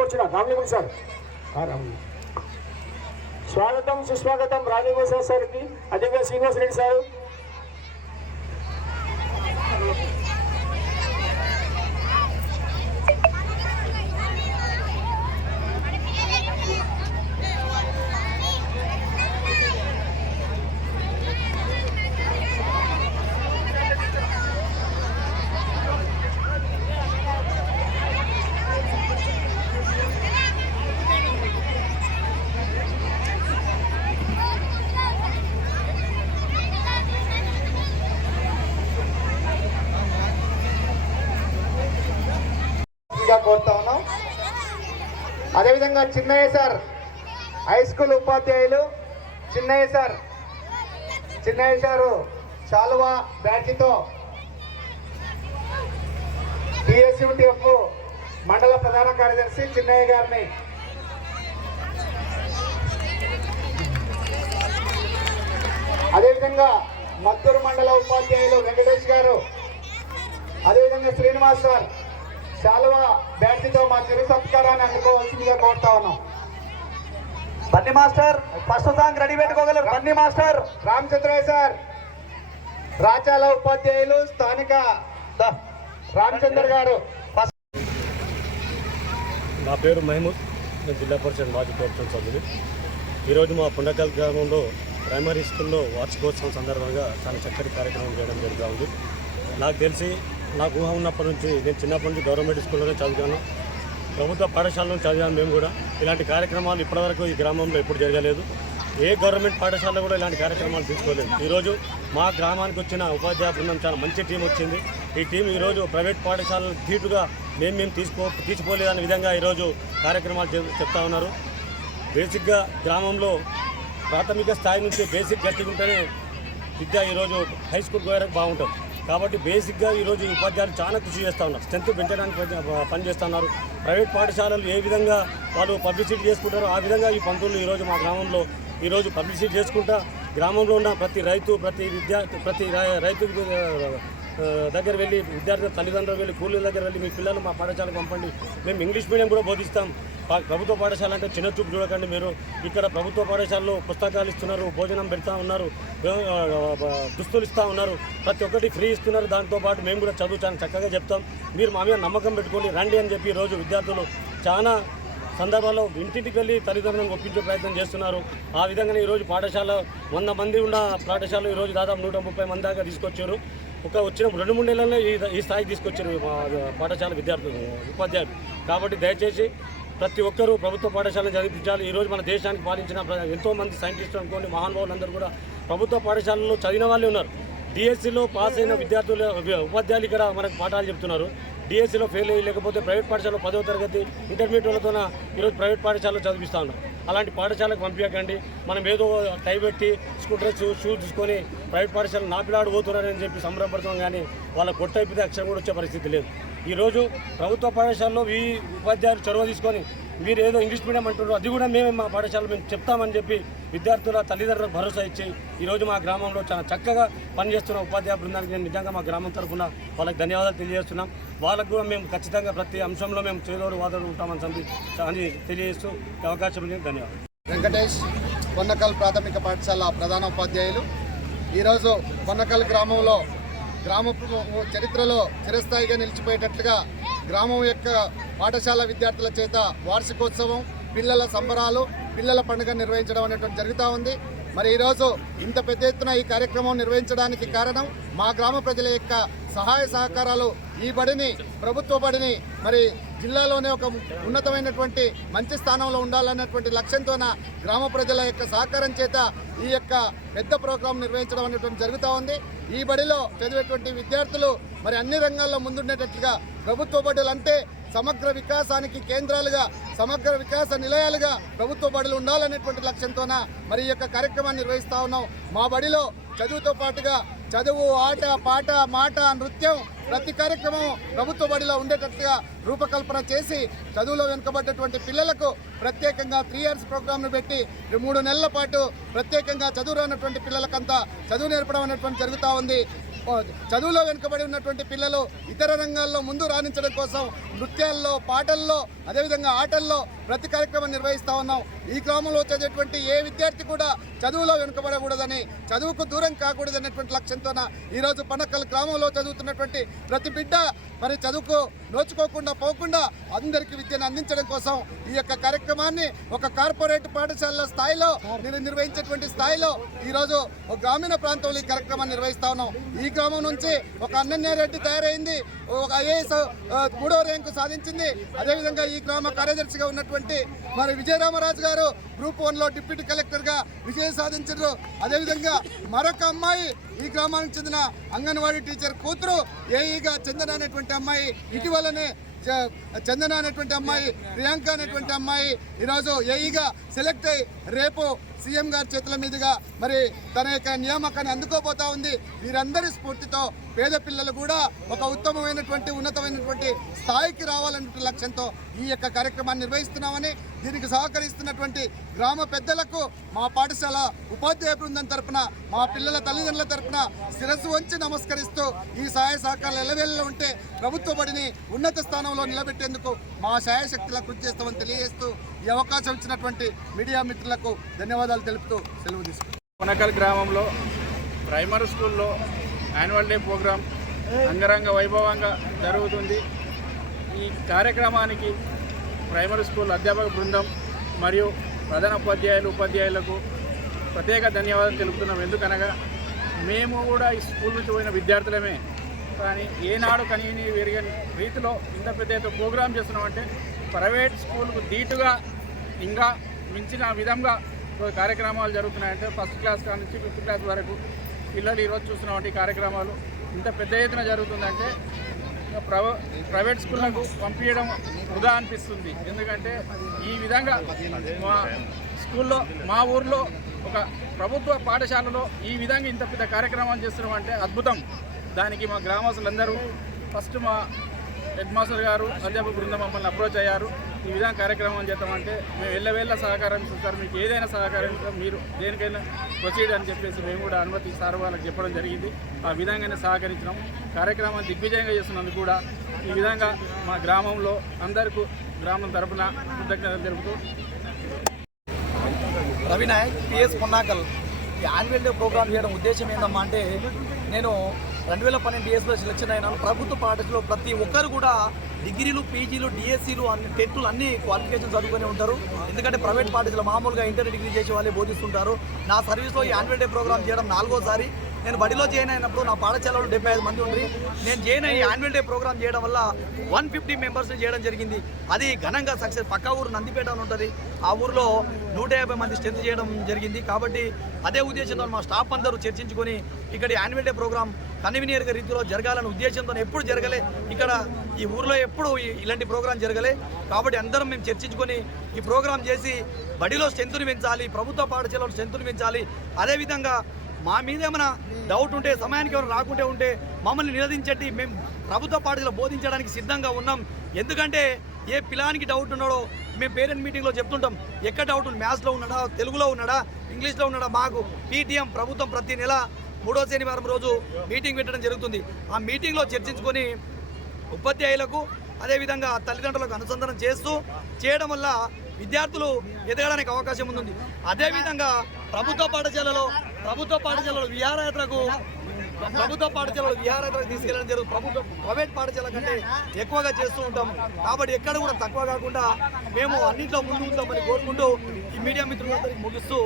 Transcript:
కూర్చున్నా రామలింగం సార్. స్వాగతం సుస్వాగతం రాజగోపాల్ సార్కి, అదేవిధంగా శ్రీనివాస్ రెడ్డి సార్. కోరుతా ఉన్నాం. అదేవిధంగా చిన్నయ్య సార్, హై స్కూల్ ఉపాధ్యాయులు చిన్నయ్య సారు శాలువా బ్యాడ్జితో టీఎస్యూటీఎఫ్ మండల ప్రధాన కార్యదర్శి చిన్నయ్య గారిని అదేవిధంగా మద్దూరు మండల ఉపాధ్యాయులు వెంకటేష్ గారు, అదేవిధంగా శ్రీనివాస్ సార్ శాలువా బ్యాడ్జితో మా చిరు సత్కారాన్ని అందుకోవాల్సిందిగా కోరుతా ఉన్నాం. Bunny master first song ready పెట్టుకోగలరు. బన్నీ మాస్టర్, రామచంద్రయ్య సార్, రాచాల ఉపాధ్యాయులు స్థానిక రామచంద్ర గారు. నా పేరు మహమూద్, నేను జిల్లా పరిషత్ మాజీ కోర్టు సభ్యులు. ఈరోజు మా పుండకల్ గ్రామంలో ప్రైమరీ స్కూల్లో వార్షికోత్సవం సందర్భంగా చాలా చక్కటి కార్యక్రమం చేయడం జరుగుతూ ఉంది. నాకు తెలిసి నాకు ఊహ ఉన్నప్పటి నుంచి, నేను చిన్నప్పటి నుంచి గవర్నమెంట్ స్కూల్లోనే చదివాను, ప్రభుత్వ పాఠశాలలో చదివాను. మేము కూడా ఇలాంటి కార్యక్రమాలు ఇప్పటివరకు ఈ గ్రామంలో ఎప్పుడు జరగలేదు. ఏ గవర్నమెంట్ పాఠశాలలో కూడా ఇలాంటి కార్యక్రమాలు తీసుకోలేదు. ఈరోజు మా గ్రామానికి వచ్చిన ఉపాధ్యాయ బృందం చాలా మంచి టీం వచ్చింది. ఈ టీం ఈరోజు ప్రైవేట్ పాఠశాలలు ధీటుగా మేము తీసుకోలేదనే విధంగా ఈరోజు కార్యక్రమాలు చెప్తా ఉన్నారు. బేసిక్గా గ్రామంలో ప్రాథమిక స్థాయి నుంచి బేసిక్ గట్టిగుంటేనే విద్య ఈరోజు హై స్కూల్ వరకు బాగుంటుంది. కాబట్టి బేసిక్గా ఈరోజు ఉపాధ్యాయులు చాలా కృషి చేస్తూ ఉన్నారు, స్ట్రెంత్ పెంచడానికి పనిచేస్తున్నారు. ప్రైవేట్ పాఠశాలలు ఏ విధంగా వాళ్ళు పబ్లిసిటీ చేసుకుంటారో ఆ విధంగా ఈ పంతులు ఈరోజు మా గ్రామంలో ఈరోజు పబ్లిసిటీ చేసుకుంటా గ్రామంలో ఉన్న ప్రతి రైతు దగ్గర వెళ్ళి, విద్యార్థుల తల్లిదండ్రులు వెళ్ళి, కూలీల దగ్గర వెళ్ళి మీ పిల్లలు మా పాఠశాలకు పంపండి, మేము ఇంగ్లీష్ మీడియం కూడా బోధిస్తాం. ప్రభుత్వ పాఠశాల అంటే చిన్న చూపు చూడకండి. మీరు ఇక్కడ ప్రభుత్వ పాఠశాలలో పుస్తకాలు ఇస్తున్నారు, భోజనం పెడతా ఉన్నారు, దుస్తులు ఇస్తూ ఉన్నారు, ప్రతి ఒక్కటి ఫ్రీ ఇస్తున్నారు. దాంతోపాటు మేము కూడా చదువు చాలా చక్కగా చెప్తాం, మీరు మా మీద నమ్మకం పెట్టుకోండి రండి అని చెప్పి ఈరోజు విద్యార్థులు చాలా సందర్భాల్లో ఇంటింటికి వెళ్ళి తల్లిదండ్రులను ఒప్పించే ప్రయత్నం చేస్తున్నారు. ఆ విధంగానే ఈరోజు పాఠశాల 100 మంది ఉన్న పాఠశాలలో ఈరోజు దాదాపు 130 మంది దాకా తీసుకొచ్చారు. వచ్చిన 2-3 నెలల్లో ఈ స్థాయికి తీసుకొచ్చారు పాఠశాల విద్యార్థులు, ఉపాధ్యాయులు. కాబట్టి దయచేసి ప్రతి ఒక్కరూ ప్రభుత్వ పాఠశాలను చదివించాలి. ఈరోజు మన దేశానికి పాలించిన ఎంతోమంది సైంటిస్టులు అనుకోండి, మహానుభావులు అందరూ కూడా ప్రభుత్వ పాఠశాలలో చదివిన వాళ్ళే ఉన్నారు. డిఎస్సిలో పాస్ అయిన విద్యార్థులు, ఉపాధ్యాయులు ఇక్కడ మనకు పాఠాలు చెప్తున్నారు. డిఎస్సిలో ఫెయిల్ అయ్యి లేకపోతే ప్రైవేట్ పాఠశాలలో 10వ తరగతి ఇంటర్మీడియట్ వాళ్ళతోన ఈరోజు ప్రైవేట్ పాఠశాలలో చదివిస్తూ ఉన్నారు. అలాంటి పాఠశాలకు పంపించకండి. మనం ఏదో టై పెట్టి స్కూల్ డ్రెస్ షూ తీసుకొని ప్రైవేట్ పాఠశాల నా పిల్లాడు పోతున్నారని చెప్పి సంబరపడతాం, కానీ వాళ్ళ కొట్టయిపోతే అక్షరం కూడా వచ్చే పరిస్థితి లేదు. ఈరోజు ప్రభుత్వ పాఠశాలలో ఈ ఉపాధ్యాయులు చొరవ తీసుకొని మీరు ఏదో ఇంగ్లీష్ మీడియం అంటున్నారు, అది కూడా మేము మా పాఠశాలలో మేము చెప్తామని చెప్పి విద్యార్థుల తల్లిదండ్రులకు భరోసా ఇచ్చి ఈరోజు మా గ్రామంలో చాలా చక్కగా పనిచేస్తున్న ఉపాధ్యాయ బృందానికి నేను నిజంగా మా గ్రామం తరఫున వాళ్ళకి ధన్యవాదాలు తెలియజేస్తున్నాం. వాళ్ళకు కూడా మేము ఖచ్చితంగా ప్రతి అంశంలో మేము చేదోడు వాదోడు ఉంటామని తెలియజేస్తూ అవకాశం ధన్యవాదాలు. వెంకటేష్, పొన్నకల్ ప్రాథమిక పాఠశాల ప్రధాన ఉపాధ్యాయులు. ఈరోజు పొన్నకల్ గ్రామంలో గ్రామ చరిత్రలో చిరస్థాయిగా నిలిచిపోయేటట్లుగా గ్రామం యొక్క పాఠశాల విద్యార్థుల చేత వార్షికోత్సవం, పిల్లల సంబరాలు, పిల్లల పండుగ నిర్వహించడం అనేటువంటి జరుగుతూ ఉంది. మరి ఈరోజు ఇంత పెద్ద ఎత్తున ఈ కార్యక్రమం నిర్వహించడానికి కారణం మా గ్రామ ప్రజల యొక్క సహాయ సహకారాలు. ఈ బడిని, ప్రభుత్వ బడిని మరి జిల్లాలోనే ఒక ఉన్నతమైనటువంటి మంచి స్థానంలో ఉండాలన్నటువంటి లక్ష్యంతోన గ్రామ ప్రజల యొక్క సహకారం చేత ఈ యొక్క పెద్ద ప్రోగ్రాం నిర్వహించడం అనేటువంటి జరుగుతూ ఉంది. ఈ బడిలో చదివేటువంటి విద్యార్థులు మరి అన్ని రంగాల్లో ముందుండేటట్లుగా ప్రభుత్వ బడులు అంటే సమగ్ర వికాసానికి కేంద్రాలుగా, సమగ్ర వికాస నిలయాలుగా ప్రభుత్వ బడులు ఉండాలనేటువంటి లక్ష్యంతోన మరి ఈ యొక్క కార్యక్రమాన్ని నిర్వహిస్తూ ఉన్నాం. మా బడిలో చదువుతో పాటుగా చదువు, ఆట, పాట, మాట, నృత్యం ప్రతి కార్యక్రమం ప్రభుత్వ బడిలో ఉండేటట్టుగా రూపకల్పన చేసి చదువులో వెనుకబడ్డటువంటి పిల్లలకు ప్రత్యేకంగా 3 ఇయర్స్ ప్రోగ్రామ్ను పెట్టి 3 నెలల పాటు ప్రత్యేకంగా చదువు రానటువంటి పిల్లలకంతా చదువు నేర్పడం అనేటువంటి జరుగుతూ ఉంది. చదువులో వెనుకబడి ఉన్నటువంటి పిల్లలు ఇతర రంగాల్లో ముందు రాణించడం కోసం నృత్యాల్లో, పాటల్లో, అదేవిధంగా ఆటల్లో ప్రతి కార్యక్రమం నిర్వహిస్తూ ఉన్నాం. ఈ గ్రామంలో చదివేటువంటి ఏ విద్యార్థి కూడా చదువులో వెనుకబడకూడదని, చదువుకు దూరం కాకూడదనేటువంటి లక్ష్యంతోన ఈరోజు పనకల్ గ్రామంలో చదువుతున్నటువంటి ప్రతి బిడ్డ మరి చదువుకు నోచుకోకుండా పోకుండా అందరికీ విద్యను అందించడం కోసం ఈ యొక్క కార్యక్రమాన్ని ఒక కార్పొరేట్ పాఠశాలల స్థాయిలో నిర్వహించేటువంటి స్థాయిలో ఈరోజు ఒక గ్రామీణ ప్రాంతంలో ఈ కార్యక్రమాన్ని నిర్వహిస్తా ఉన్నాం. ఈ గ్రామం నుంచి ఒక అన్నన్యారెడ్డి తయారైంది, ఒక ఐఏఎస్ 3వ ర్యాంకు సాధించింది. అదేవిధంగా ఈ గ్రామ కార్యదర్శిగా ఉన్నటువంటి మరి విజయరామరాజు గారు గ్రూప్ 1లో డిప్యూటీ కలెక్టర్గా విజయం సాధించారు. అదేవిధంగా మరొక అమ్మాయి ఈ గ్రామానికి చెందిన అంగన్వాడీ టీచర్ కూతురు ఏఈగా చందన అనేటువంటి అమ్మాయి, ఇటీవలనే చందన అనేటువంటి అమ్మాయి, ప్రియాంక అనేటువంటి అమ్మాయి ఈరోజు ఏఈగా సెలెక్ట్ అయ్యి రేపు సీఎం గారి చేతుల మీదుగా మరి తన యొక్క నియామకాన్ని అందుకోబోతా ఉంది. వీరందరి స్ఫూర్తితో పేద పిల్లలు కూడా ఒక ఉత్తమమైనటువంటి ఉన్నతమైనటువంటి స్థాయికి రావాలనే లక్ష్యంతో ఈ యొక్క కార్యక్రమాన్ని నిర్వహిస్తున్నామని, దీనికి సహకరిస్తున్నటువంటి గ్రామ పెద్దలకు మా పాఠశాల ఉపాధ్యాయ బృందం తరపున, మా పిల్లల తల్లిదండ్రుల తరపున శిరస్సు వంచి నమస్కరిస్తూ ఈ సహాయ సహకారాలు ఎల్లవేళలో ఉంటే ప్రభుత్వ బడిని ఉన్నత స్థానంలో నిలబెట్టేందుకు మా శాయశక్తిలా కృషి చేస్తామని తెలియజేస్తూ ఈ అవకాశం ఇచ్చినటువంటి మీడియా మిత్రులకు ధన్యవాదాలు తెలుపుతూ సెలవు తీసుకుంటాం. కొనకల్ గ్రామంలో ప్రైమరీ స్కూల్లో యాన్యువల్ డే ప్రోగ్రాం అంగరంగ వైభవంగా జరుగుతుంది. ఈ కార్యక్రమానికి ప్రైమరీ స్కూల్ అధ్యాపక బృందం మరియు ప్రధాన ఉపాధ్యాయులకు ప్రత్యేక ధన్యవాదాలు తెలుపుతున్నాం. ఎందుకనగా మేము కూడా ఈ స్కూల్ నుంచి పోయిన విద్యార్థులమే, కానీ ఏనాడు కనీని విరిగని రీతిలో ఇంత పెద్ద ఎత్తున ప్రోగ్రాం చేస్తున్నామంటే ప్రైవేట్ స్కూల్కు ధీటుగా ఇంకా మించిన విధంగా కార్యక్రమాలు జరుగుతున్నాయంటే ఫస్ట్ క్లాస్ నుంచి 5th క్లాస్ వరకు పిల్లలు ఈరోజు చూస్తున్నామంటే ఈ కార్యక్రమాలు ఇంత పెద్ద ఎత్తున జరుగుతుందంటే ప్రైవేట్ స్కూళ్ళకు పంపించడం వృధా అనిపిస్తుంది. ఎందుకంటే ఈ విధంగా మా స్కూల్లో, మా ఊర్లో ఒక ప్రభుత్వ పాఠశాలలో ఈ విధంగా ఇంత పెద్ద కార్యక్రమాలు చేస్తున్నామంటే అద్భుతం. దానికి మా గ్రామస్తులందరూ ఫస్ట్ మా హెడ్ మాస్టర్ గారు, అధ్యాపక బృందం మమ్మల్ని అప్రోచ్ అయ్యారు. ఈ విధంగా కార్యక్రమం చేద్దామంటే మేము ఎల్లవేళ్ళ సహకారం ఇస్తారు, మీకు ఏదైనా సహకారం ఇస్తాం, మీరు దేనికైనా ప్రొసీడ్ అని చెప్పేసి మేము కూడా అనుమతి సార్ వాళ్ళకి చెప్పడం జరిగింది. ఆ విధంగానే సహకరించినాం. కార్యక్రమాన్ని దిగ్విజయంగా చేస్తున్నందుకు కూడా ఈ విధంగా మా గ్రామంలో అందరికీ గ్రామం తరఫున కృతజ్ఞతలు తెలుపుతూ రవినాయక్ పిఎస్ పొన్నాకల్ ఈ యాన్యువల్ డే ప్రోగ్రామ్ చేయడం ఉద్దేశం ఏంటమ్మా అంటే, నేను 2012 డిఎస్లో సెలెక్షన్ అయినాను. ప్రభుత్వ పాఠశాలలో ప్రతి ఒక్కరు కూడా డిగ్రీలు, పీజీలు, డిఎస్సీలు అన్ని టెట్లు అన్ని క్వాలిఫికేషన్ చదువుకొని ఉంటారు. ఎందుకంటే ప్రైవేట్ పాఠశాల మామూలుగా ఇంటర్ డిగ్రీ చేసే వాళ్ళే బోధిస్తుంటారు. నా సర్వీస్లో ఈ యాన్యువల్ డే ప్రోగ్రామ్ చేయడం 4వసారి. నేను బడిలో జాయిన్ అయినప్పుడు నా పాఠశాలలో 75 మంది ఉంది. నేను జాయిన్ అయ్యి యాన్యువల్ డే ప్రోగ్రామ్ చేయడం వల్ల 150 మెంబర్స్ని చేయడం జరిగింది. అది ఘనంగా సక్సెస్. పక్క ఊరు నందిపేట అని ఉంటుంది, ఆ ఊరిలో 150 మంది స్ట్రెంత్ చేయడం జరిగింది. కాబట్టి అదే ఉద్దేశంతో మా స్టాఫ్ అందరూ చర్చించుకొని ఇక్కడ యాన్యువల్ డే ప్రోగ్రామ్ కన్వీనియర్గా రీతిలో జరగాలనే ఉద్దేశంతో ఎప్పుడు జరగలే, ఇక్కడ ఈ ఊరిలో ఎప్పుడు ఇలాంటి ప్రోగ్రాం జరగలే. కాబట్టి అందరం మేము చర్చించుకొని ఈ ప్రోగ్రాం చేసి బడిలో స్ట్రెంత్ని పెంచాలి, ప్రభుత్వ పాఠశాలలో స్ట్రెంత్ని పెంచాలి. అదేవిధంగా మా మీద ఏమైనా డౌట్ ఉంటే, సమయానికి ఎవరు రాకుంటే ఉంటే మమ్మల్ని నిలదించండి. మేము ప్రభుత్వ పాఠశాల బోధించడానికి సిద్ధంగా ఉన్నాం. ఎందుకంటే ఏ పిల్లానికి డౌట్ ఉన్నాడో మేము పేరెంట్ మీటింగ్లో చెప్తుంటాం. ఎక్కడ డౌట్ ఉంది, మ్యాథ్స్లో ఉన్నాడా, తెలుగులో ఉన్నాడా, ఇంగ్లీష్లో ఉన్నాడా, మాకు పీటీఎం ప్రభుత్వం ప్రతి నెల 3వ శనివారం రోజు మీటింగ్ పెట్టడం జరుగుతుంది. ఆ మీటింగ్లో చర్చించుకొని ఉపాధ్యాయులకు అదేవిధంగా తల్లిదండ్రులకు అనుసంధానం చేయడం వల్ల విద్యార్థులు ఎదగడానికి అవకాశం ఉంది. అదేవిధంగా ప్రభుత్వ పాఠశాలలో విహారయాత్రకు తీసుకెళ్ళడం జరుగుతుంది. ప్రైవేట్ పాఠశాల కంటే ఎక్కువగా చేస్తూ ఉంటాం. కాబట్టి ఎక్కడ కూడా తక్కువ కాకుండా మేము అన్నింటిలో ముందు ఉంటామని కోరుకుంటూ ఈ మీడియా మిత్రులందరికీ ముగిస్తూ